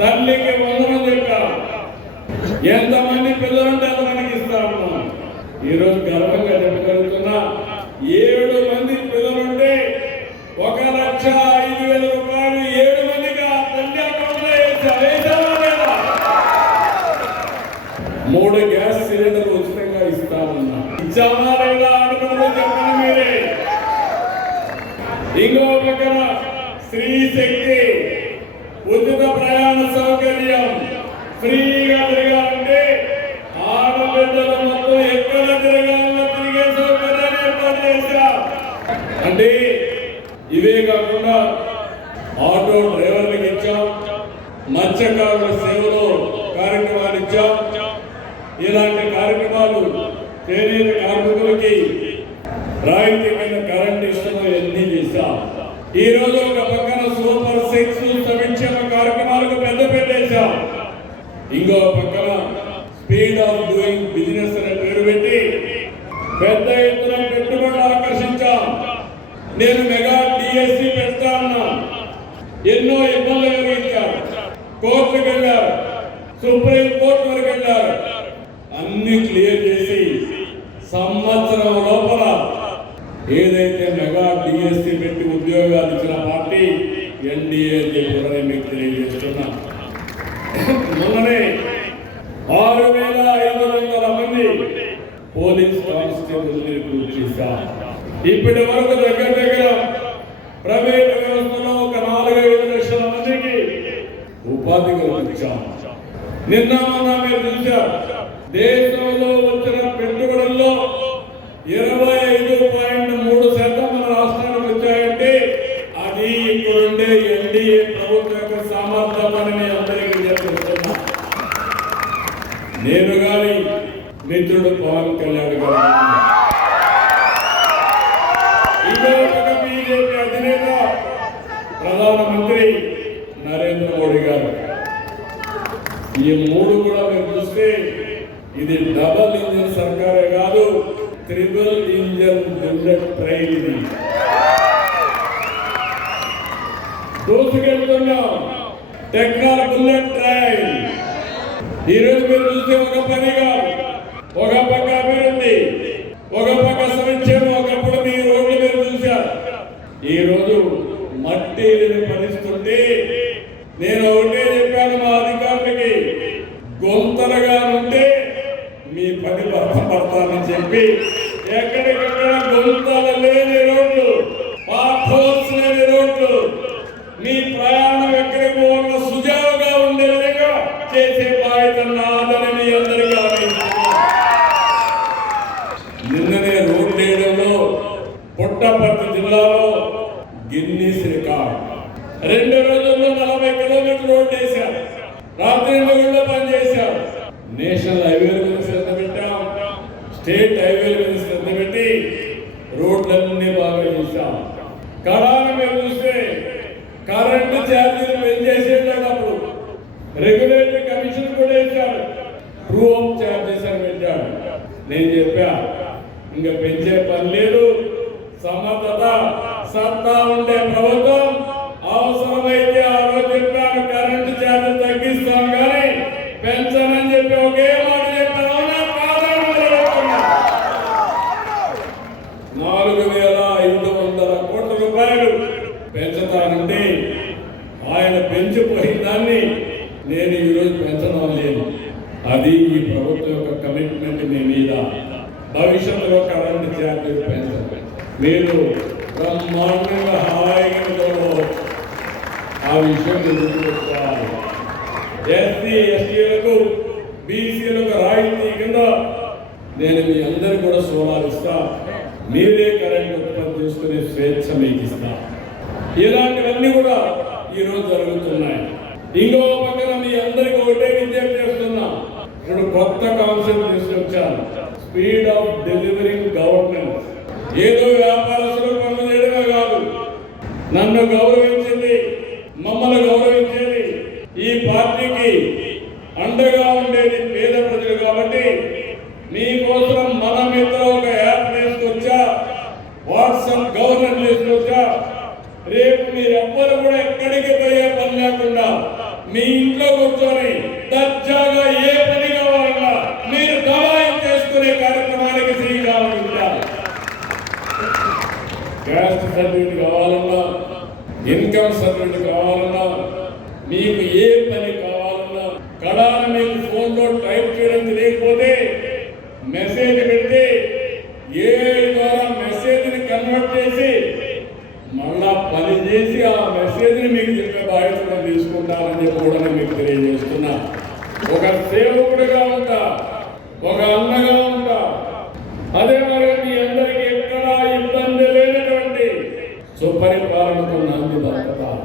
తల్లికి వందనం చెప్పా. ఎంతమంది పిల్లలుంటే అంతమందికి ఇస్తా ఉన్నాం. ఈరోజు గర్వంగా చెప్పగలుగుతున్నా 7 మంది పిల్లలుంటే 1,05,000 రూపాయలు 7 మందికి ఆ తల్లి అకౌంట్లో వేసావా లేదా? 3 గ్యాస్ సిలిండర్లు ఉచితంగా ఇస్తామన్నా. ఇచ్చామా లేదా అనుకున్నది చెప్పండి మీరే. ఇంకో పక్కన స్త్రీ శక్తి ఉచిత ప్రయాణ సౌకర్యం ఫ్రీగా తిరగాలంటే ఆడబిడ్డల మొత్తం ఎక్కడ తిరగాలో తిరిగే సౌకర్యాన్ని ఏర్పాటు చేశా. అంటే ఇవే కాకుండా ఆటో డ్రైవర్లకు ఇచ్చాం, మత్స్యకారుల సేవలో కార్యక్రమాలు ఇచ్చాం. ఇలాంటి కార్యక్రమాలు చేనేత కార్మికులకి రాయితీ మీద కరెంట్ ఇష్టం ఎన్ని చేశాం. ఈ రోజు ఒక పక్కన సూపర్ 6 సంక్షేమ కార్యక్రమాలకు పెద్ద పెట్టేశాం. ఇంకో పక్కన స్పీడ్ ఆఫ్ డూయింగ్ బిజినెస్ అనే పేరు పెట్టి పెద్ద ఎత్తున పెట్టుబడులు ఆకర్షించాం. నేను మెగా డిఎస్సి పెడతా ఉన్నా. ఎన్నో ఇబ్బందులు ఎదుర్కొంటారు, కోర్టుకు వెళ్ళారు, సుప్రీం కోర్టు వరకు వెళ్ళారు. అన్ని క్లియర్ చేసి సంవత్సరం లోపల ఏదైతే మెగా డిఎస్సి పెట్టి ఉద్యోగాలు ఇచ్చిన పార్టీ ఎన్డీఏ మీకు తెలియజేస్తున్నా. మొన్ననే 6,500 మంది పోలీస్ కానిస్టేబుల్ రిక్రూట్ చేశారు. ఇప్పటి వరకు దగ్గర ప్రైవేట్ వ్యవస్థలో ఒక 4-5 లక్షల మందికి ఉపాధి కల్పించాం. నిన్న మీరు చూశారు, దేశంలో వచ్చిన పెట్టుబడుల్లో 25.3% మన రాష్ట్రానికి వచ్చాయంటే అది ఇక్కడుండే ఎన్డీఏ ప్రభుత్వం యొక్క సామర్థ్యం అని మీ అందరికీ చెప్తున్నా. నేను గాని మిత్రుడు పవన్ కళ్యాణ్ గారు, బీజేపీ అధినేత ప్రధానమంత్రి నరేంద్ర మోడీ గారు, ఈ 3 కూడా మీరు చూస్తే ఇది డబుల్ ఇంజిన్ సర్కారే కాదు, ట్రిపుల్ ఇంజిన్ బుల్లెట్ ట్రైన్. ఇది దూసుకెళ్తున్నాం టెక్నాలజీ బుల్లెట్ ట్రైన్. ఈరోజు మీరు చూస్తే ఒక పనిగా ఒక పక్క అభివృద్ధి, ఒక పక్క సంక్షేమం. ఒకప్పుడు మీ రోడ్లు మీరు చూశారు. ఈ రోజు మట్టి పరిస్థితుంటే నేను ఒకటే చెప్పాను మా అధికారులకి, గొంతలుగా ఉంటే మీ పని పడతానని చెప్పి ఎక్కడికక్కడ గొంతలు లేని రోడ్లు, పార్ట్స్ లేని రోడ్లు, మీ ప్రయాణం ఎక్కడికి పోవాలో సుజావుగా ఉండే విధంగా చేసే బాధ్యత నాదని మీ అందరికీ ఆలోచిస్తున్నాను. నిన్ననే రోడ్డు వేయడంలో పుట్టపర్తి జిల్లాలో గిన్నీస్ రికార్డ్. 2 రోజుల్లో 40 కిలోమీటర్లు రోడ్డు వేశారు. రాత్రి మొగుళ్ళలో పనిచేశారు. నేషనల్ హైవేల మీద శ్రద్ధ పెట్టాం, స్టేట్ హైవేల మీద శ్రద్ధ పెట్టి రోడ్లన్నీ బాగా చేశాం. కడాను మేము చూస్తే కరెంటు ఛార్జీలు పెంచేసేటప్పుడు రెగ్యులేటరీ కమిషన్ కూడా ఇచ్చాడు. ట్రూ ఆఫ్ ఛార్జెస్ అని పెట్టాడు. నేను చెప్పా ఇంకా పెంచే పని లేదు. సమర్థత సత్తా ఉండే ప్రభుత్వం అవసరమైతే ఆ రోజు చెప్పాను కరెంటు ఛార్జీలు తగ్గిస్తాం కానీ పెంచనని చెప్పి ఒకే మాట చెప్పాను. 4,500 కోట్ల రూపాయలు పెంచుతానంటే ఆయన పెంచిపోయిన దాన్ని నేను ఈరోజు పెంచడం లేదు. అది ఈ ప్రభుత్వం యొక్క కమిట్మెంట్ మీ మీద. భవిష్యత్తులో కరెంటు ఛార్జీలు పెంచాలి. మీరు బ్రహ్మాండంగా హాయిగా ఆ విషయం గుర్తుపెట్టుకోవాలి. ఎస్సీ ఎస్టీలకు బీసీలకు రాయితీ కింద నేను మీ అందరు కూడా సోలార్ ఇస్తా, మీరే కరెంట్ ఉత్పత్తి చేసుకునే స్వేచ్ఛ మీకు ఇస్తా. ఇలాంటివన్నీ కూడా ఈరోజు జరుగుతున్నాయి. ఇంకో పక్కన మీ అందరికి ఒకటే విజ్ఞప్తి చేస్తున్నా. ఇప్పుడు కొత్త కాన్సెప్ట్ తీసుకొచ్చాను, స్పీడ్ ఆఫ్ డెలివరింగ్ గవర్నెన్స్. ఏదో వ్యాపారస్తులు పనులు చేయడమే కాదు, నన్ను గౌరవించింది, మమ్మల్ని గౌరవించేది, ఈ పార్టీకి అండగా ఉండేది పేద ప్రజలు. కాబట్టి మీకోసం మన మిత్ర ఒక యాప్ తీసుకొచ్చా, వాట్సాప్ గవర్నెన్స్ తీసుకొచ్చా. రేపు మీరెవ్వరు కూడా ఎక్కడికి పోయే పని లేకుండా మీ ఇంట్లో కూర్చొని దర్జాగా ఏ పని కావాలన్నా మీరు దవాయి చేసుకునే కార్యక్రమానికి శ్రీకారం చుట్టాలి. క్యాస్ట్ సర్టిఫికేట్ కావాలన్నా, ఇన్కమ్ సర్టిఫికేట్ కావాలన్నా, మీకు ఏ పని కావాలన్నా కడాన మీకు ఫోన్లో టైప్ చేయడం తెలియకపోతే మెసేజ్ పెడితే ఏఐ ద్వారా మెసేజ్ని కన్వర్ట్ చేసి మళ్ళా పని చేసి ఆ మెసేజ్ని మీకు చెప్పే బాధ్యత తీసుకుంటారని చెప్పి కూడా మీకు తెలియజేస్తున్నా. ఒక సేవకుడిగా ఉంటా, ఒక అన్నగా ఉంటా. అదే మరి మీ అందరికీ ఎక్కడా ఇబ్బంది లేనటువంటి సుపరిపాలనకు నాంది